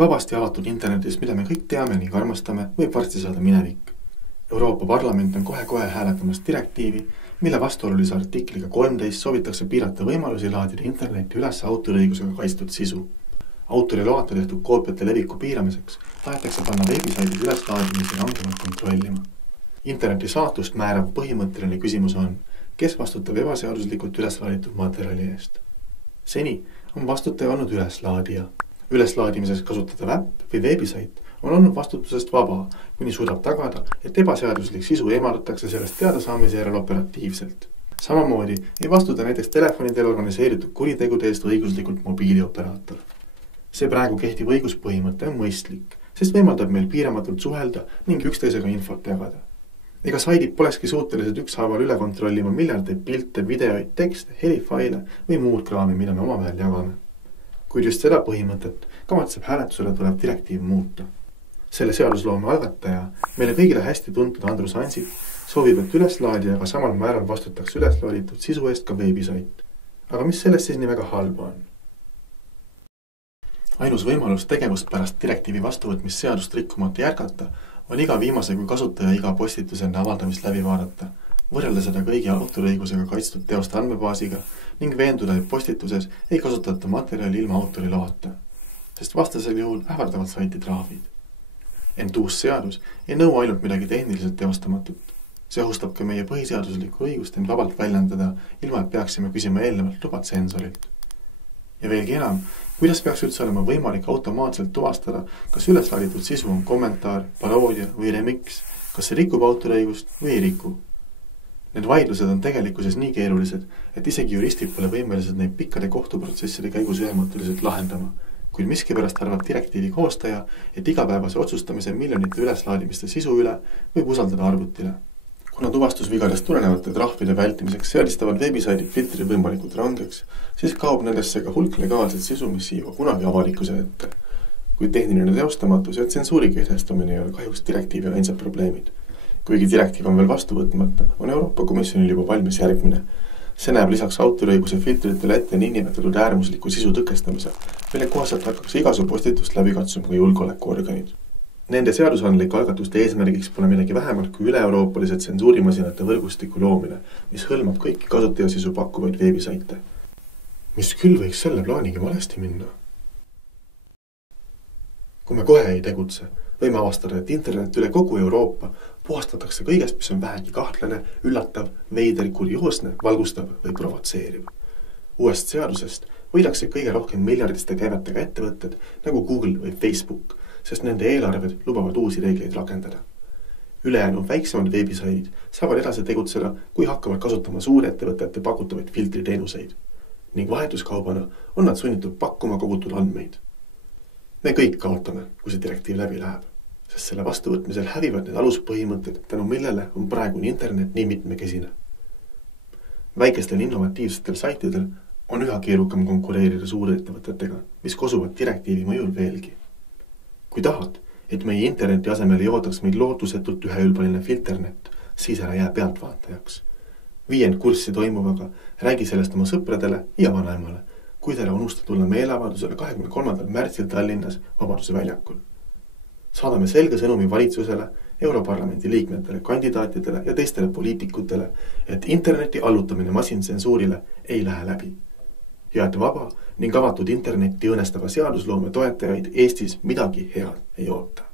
Vabasti avatud internetis, mida me kõik teame ning armastame, võib varsti saada minevik. Euroopa Parlament on kohe hääletamas direktiivi, mille vastuolulise artikliga 13 soovitakse piirata võimalusi laadida interneti üles autoriõigusega kaitstud sisu. Autoriloata tehtud koopiate leviku piiramiseks tahetakse panna veebisaidid üles laadimise rangemalt kontrollima. Interneti saatust määrav põhimõtteline küsimus on, kes vastutab ebaseaduslikult üles laaditud materjali eest. Seni on vastutaja olnud üleslaadija. Üleslaadimiseks kasutatav äpp või veebisait on olnud vastutusest vaba, kuni suudab tagada, et ebaseaduslik sisu eemaldatakse sellest teadasaamise järel operatiivselt. Samamoodi ei vastuta näiteks telefonidel organiseeritud kuritegude eest õiguslikult mobiilioperaator. See praegu kehtiv õiguspõhimõte on mõistlik, sest võimaldab meil piiramatult suhelda ning üksteisega infot jagada. Ega saidid polekski suutelised ükshaaval üle kontrollima miljardeid pilte, videoid, tekste, helifaile või muud kraami, mida me omavahel jagame. Kuid just seda põhimõtet kavatseb hääletusele tulev direktiiv muuta. Selle seadusloome algataja, meile kõigile hästi tuntud Andrus Ansip, soovib, et üleslaadijaga samal määral vastutaks üleslaaditud sisu eest ka veebisait. Aga mis sellest siis nii väga halba on? Ainus võimalus tegevust pärast direktiivi vastuvõtmist seadust rikkumata jätkata on iga viimase kui kasutaja iga postituse enne avaldamist läbi vaadata, võrrelda seda kõigi autoriõigusega kaitstud teoste andmebaasiga ning veenduda, et postituses ei kasutata materjali ilma autori loata, sest vastasel juhul ähvardavad saiti trahvid. Ent uus seadus ei nõua ainult midagi tehniliselt teostamatut. See ohustab ka meie põhiseaduslikku õigust end vabalt väljendada, ilma et peaksime küsima eelnevalt luba tsensorilt. Ja veelgi enam, kuidas peaks üldse olema võimalik automaatselt tuvastada, kas üleslaaditud sisu on kommentaar, paroodia või remix, kas see rikub autoriõigust või ei riku. Need vaidlused on tegelikkuses nii keerulised, et isegi juristid pole võimelised neid pikkade kohtuprotsesside käigus ühemõtteliselt lahendama, kuid miskipärast arvab direktiivi koostaja, et igapäevase otsustamise miljonite üleslaadimiste sisu üle võib usaldada arvutile. Kuna tuvastusvigadest tulenevate trahvide vältimiseks seadistavad veebisaidid filtri võimalikult rangeks, siis kaob nendesse ka hulk legaalset sisu, mis ei jõua kunagi avalikkuse ette. Kuid tehniline teostamatus ja tsensuuri kehtestamine ei ole kahjuks direktiivi ainsad probleemid. Kuigi direktiiv on veel vastu võtmata, on Euroopa Komisjonil juba valmis järgmine. See näeb lisaks autoriõiguse filtritele ette niinimetatud äärmusliku sisu tõkestamise, mille kohaselt hakkaks igasu postitust läbi katsuma ka julgeolekuorganid. Nende seadusandlike algatuste eesmärgiks pole midagi vähemalt kui üle-euroopalise tsensuurimasinate võrgustiku loomine, mis hõlmab kõiki kasutajasisu pakkuvaid veebisaite. Mis küll võiks selle plaaniga valesti minna? Kui me kohe ei tegutse, võime avastada, et internet üle kogu Euroopa puhastatakse kõigest, mis on vähegi kahtlane, üllatav, veider, kurioosne, valgustav või provotseeriv. Uuest seadusest võidakse kõige rohkem miljardiste käivetega ettevõtted nagu Google või Facebook, sest nende eelarved lubavad uusi reegleid rakendada. Ülejäänud väiksemad veebisaidid saavad edasi tegutseda, kui hakkavad kasutama suurettevõtete pakutavaid filtriteenuseid. Ning vahetuskaubana on nad sunnitud pakkuma kogutud andmeid. Me kõik kaotame, kui see direktiiv läbi läheb, sest selle vastuvõtmisel hävivad need aluspõhimõtted, tänu millele on praegune internet nii mitmekesine. Väikestel innovatiivsetel saitidel on üha keerukam konkureerida suurettevõtetega, mis kosuvad direktiivi mõjul veelgi. Kui tahad, et meie interneti asemel joodaks meid lootusetult üheülbaline filternet, siis ära jää pealtvaatajaks. Vii end kurssi toimuvaga, räägi sellest oma sõpradele ja vanaemale, kuid ära unusta tulla meeleavaldusele 23. märtsil Tallinnas Vabaduse väljakul. Saadame selge sõnumi valitsusele, Europarlamendi liikmetele, kandidaatidele ja teistele poliitikutele, et interneti allutamine masintsensuurile ei lähe läbi. Ja et vaba ning avatud internetti õõnestava seadusloome toetajaid Eestis midagi head ei oota.